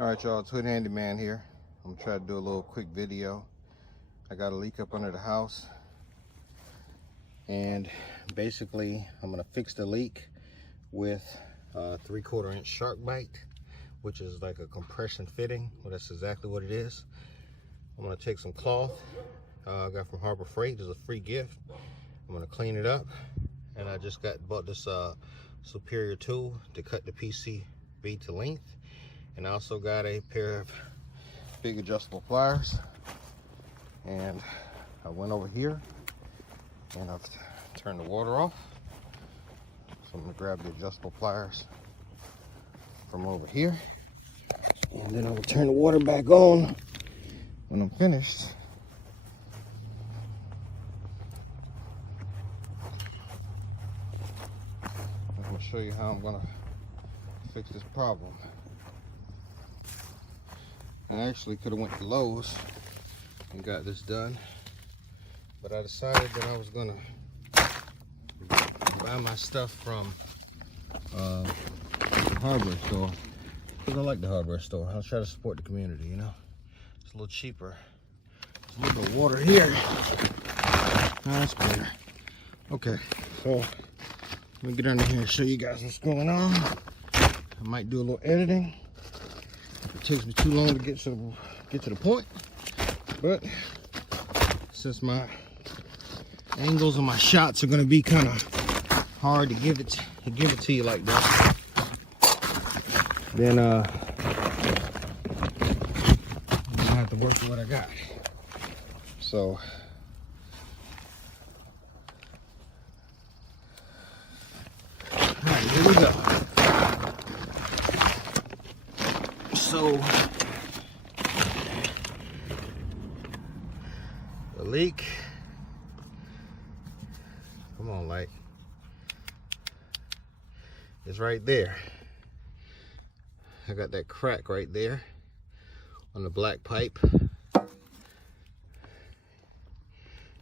Alright y'all, it's Handyman here. I'm gonna try to do a little quick video. I got a leak up under the house, and basically I'm gonna fix the leak with a 3/4 inch shark bite, which is like a compression fitting. Well, that's exactly what it is. I'm gonna take some cloth I got from Harbor Freight. It's a free gift. I'm gonna clean it up, and I just bought this superior tool to cut the PCB to length. And I also got a pair of big adjustable pliers. And I went over here and I've turned the water off. So I'm gonna grab the adjustable pliers from over here. And then I will turn the water back on when I'm finished. I'm gonna show you how I'm gonna fix this problem. I actually could have went to Lowe's and got this done, but I decided that I was gonna buy my stuff from the hardware store, because I like the hardware store. I'll try to support the community, you know. It's a little cheaper. There's a little bit of water here. Oh, that's better. Okay, so let me get under here and show you guys what's going on. I might do a little editing. It takes me too long to get to the point, but since my angles of my shots are going to be kind of hard to give it to you like that, then I'm gonna have to work with what I got. So all right, here we go. So the leak, come on, light, it's right there. I got that crack right there on the black pipe,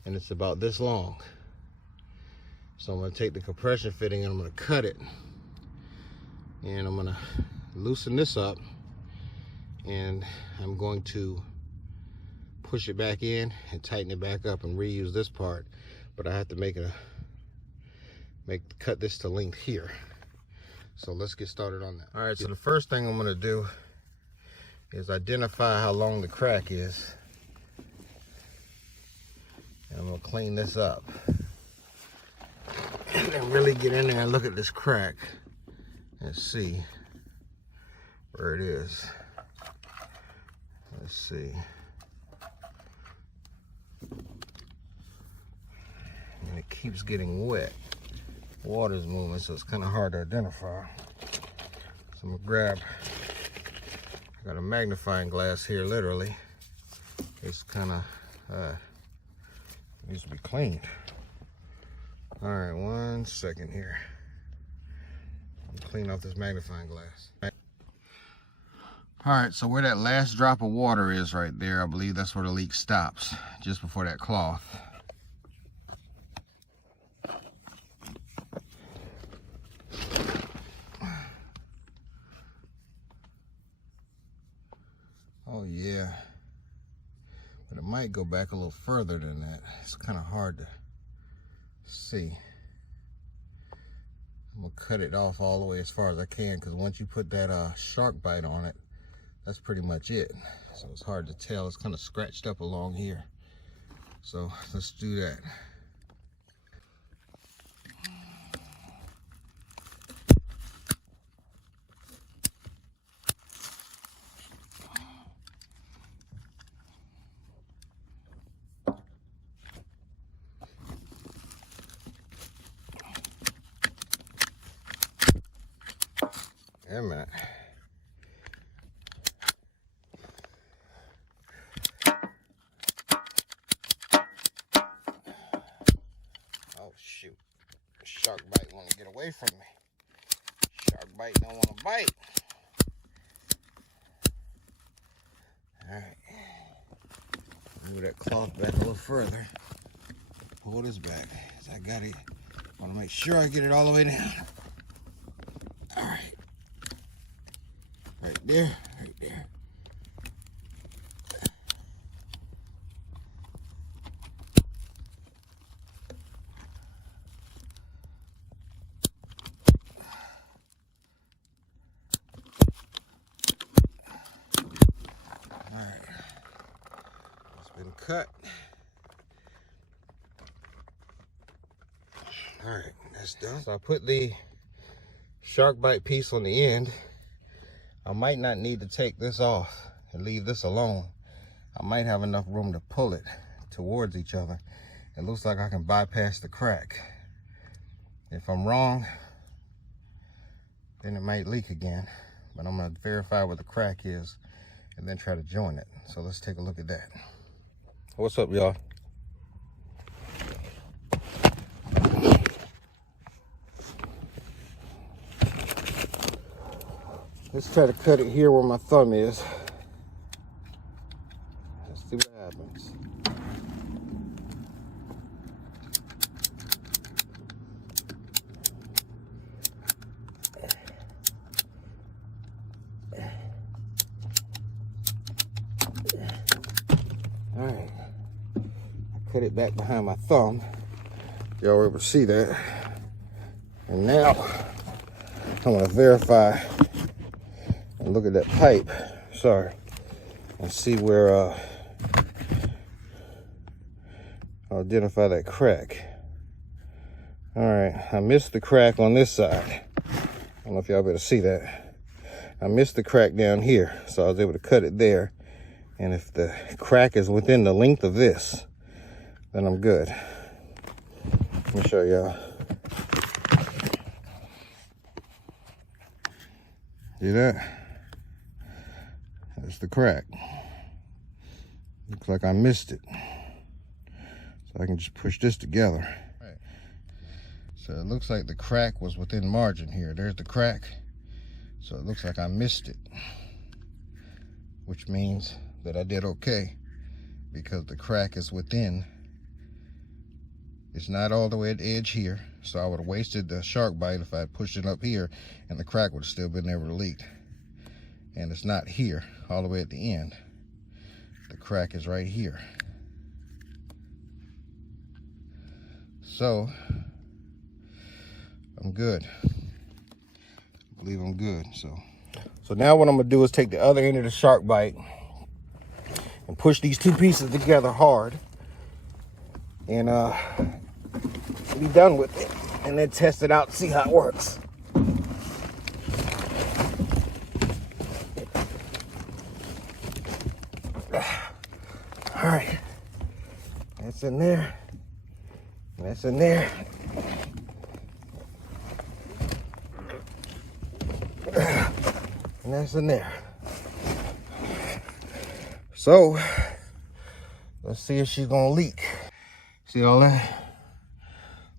and it's about this long. So I'm going to take the compression fitting and I'm going to cut it, and I'm going to loosen this up, and I'm going to push it back in and tighten it back up and reuse this part. But I have to cut this to length here. So let's get started on that. All right, so the first thing I'm gonna do is identify how long the crack is. And I'm gonna clean this up. And then really get in there and look at this crack and see where it is. Let's see. And it keeps getting wet. Water's moving, so it's kind of hard to identify. So I'm gonna grab, I got a magnifying glass here, literally. It's kind of, needs to be cleaned. All right, 1 second here. Clean off this magnifying glass. All right, so where that last drop of water is right there, I believe that's where the leak stops, just before that cloth. Oh yeah, but it might go back a little further than that. It's kind of hard to see. I'm gonna cut it off all the way as far as I can, because once you put that shark bite on it, that's pretty much it. So it's hard to tell. It's kind of scratched up along here. So let's do that. Wait a minute. Oh shoot. Shark bite want to get away from me. Shark bite don't want to bite. Alright. Move that cloth back a little further. Pull this back. I got it. I want to make sure I get it all the way down. Alright. Right there. Right Been cut. All right, that's done. So I put the shark bite piece on the end. I might not need to take this off and leave this alone. I might have enough room to pull it towards each other. It looks like I can bypass the crack. If I'm wrong, then it might leak again, but I'm gonna verify where the crack is and then try to join it. So let's take a look at that. What's up, y'all? Let's try to cut it here where my thumb is. Let's see what happens. All right. Cut it back behind my thumb. Y'all were able to see that. And now I'm gonna verify and look at that pipe. Sorry. And see where I'll identify that crack. All right, I missed the crack on this side. I don't know if y'all better see that. I missed the crack down here, so I was able to cut it there. And if the crack is within the length of this, then I'm good. Let me show y'all. See that? That's the crack. Looks like I missed it. So I can just push this together. Right. So it looks like the crack was within margin here. There's the crack. So it looks like I missed it, which means that I did okay because the crack is within. It's not all the way at the edge here, so I would have wasted the shark bite if I had pushed it up here and the crack would have still been able to leak. And it's not here, all the way at the end. The crack is right here. So, I'm good. I believe I'm good, So now what I'm gonna do is take the other end of the shark bite and push these two pieces together hard and be done with it, and then test it out, see how it works. All right, that's in there, that's in there. And that's in there. So, let's see if she's gonna leak. See all that?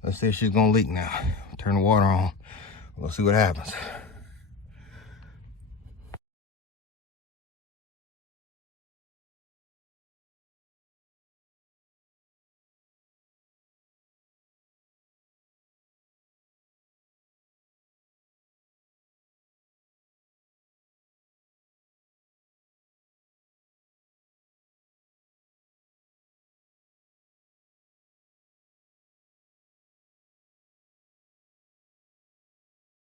Let's see if she's gonna leak now. Turn the water on. We'll see what happens.